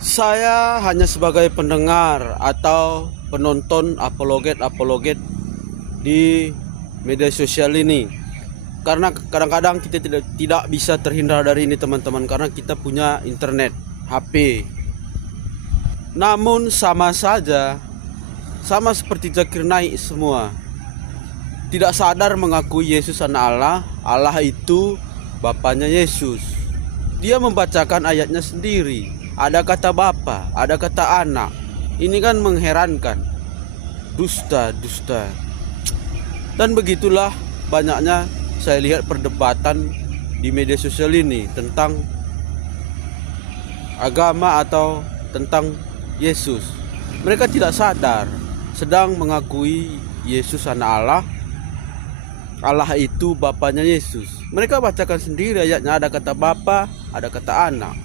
Saya hanya sebagai pendengar atau penonton apologet di media sosial ini. Karena kadang-kadang kita tidak bisa terhindar dari ini teman-teman, karena kita punya internet, HP. Namun sama saja, sama seperti Zakir Naik semua. Tidak sadar mengakui Yesus anak Allah, Allah itu Bapaknya Yesus. Dia membacakan ayatnya sendiri. Ada kata Bapa, ada kata anak. Ini kan mengherankan. Dusta. Dan begitulah banyaknya saya lihat perdebatan di media sosial ini tentang agama atau tentang Yesus. Mereka tidak sadar sedang mengakui Yesus anak Allah. Allah itu Bapaknya Yesus. Mereka bacakan sendiri ayatnya, ada kata Bapa, ada kata anak.